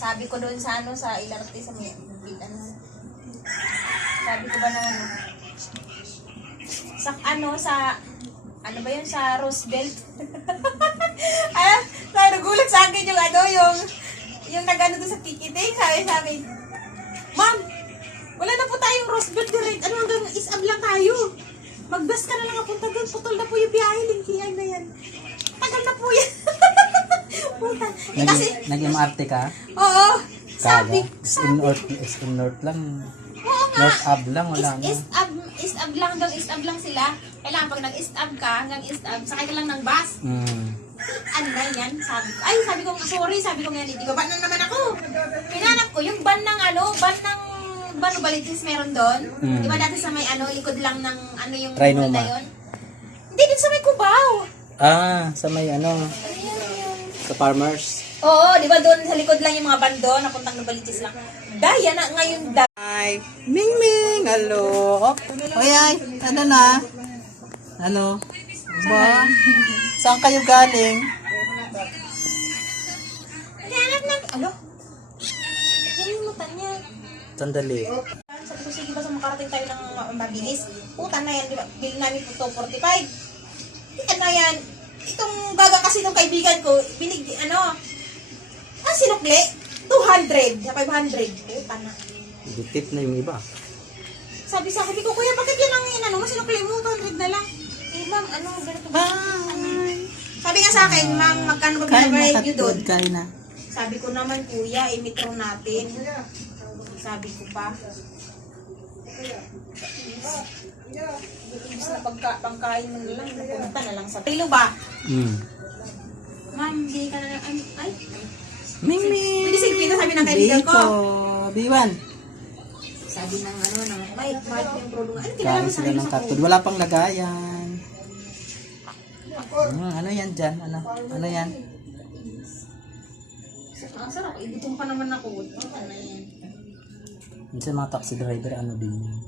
sabi ko doon sa ano, sa LRT, sa may, ano, sabi ko ba na ano, ano ba yun, sa Roosevelt? Nagulat sa akin yung ano, yung nag-ano doon sa ticketing, sabi sa akin, Ma'am, wala na po tayong Roosevelt direct, ano hanggang isab lang tayo. Mag-bus ka na lang punta doon, putol na po yung biyahe, lingkihan na yan. Tagal na po yan. Puta. Kasi, nag-MRT ka? oo, sabi. SM North lang. Oo nga. North Ab lang, wala na. East Ab lang, hanggang East Ab lang sila. Kailangan pag nag-East Ab ka, hanggang East Ab, sakay ka lang ng bus. Ano na yan? Sabi ko, sorry, sabi ko nga, hindi ko, ban na naman ako. Hinanap ko, yung ban ng Balitis meron doon. Di ba dati sa may likod lang ng yung Trinoma na yun? Hindi, din sa may Cubao. Sa may sa Farmers. Oo, di ba doon sa likod lang yung mga ban doon, napuntang Balitis lang. Daya na ngayon Ay, Ming, hello. Oy, ano na? Ano? Ba? Saan kayo galing? Hanap ng, Hinimutan niya. Sandali. Sabi ko, sige ba sa makarating tayo ng mabilis? Puta na yan, di ba? Bill namin po 245. Ano yan? Itong baga kasi ng kaibigan ko, sinukli? 200, 500. Puta na. Tip na yung iba. Sabi ko, kuya, bakit yan ang sinukli mo? 200 na lang. Ma'am, ganito ba? Sabi nga sa akin, ma'am, magkano ba binabayad nyo doon? Kain na. Sabi ko naman, kuya, metro natin. Sabi ko pa. Ibig na pangkain mo na lang, napunta na lang sa tilo ba? Ma'am, hindi ka na lang, ay. Ming. Pinisigpita sabi ng kaibigan ko. B1. Sabi ng may yung product. Kain sila ng katod. Wala pang lagayan. Ano yan dyan? Ano yan? Sarap, ibutong pa naman ako. Ano yan? Minsan mga taxi driver, din yan.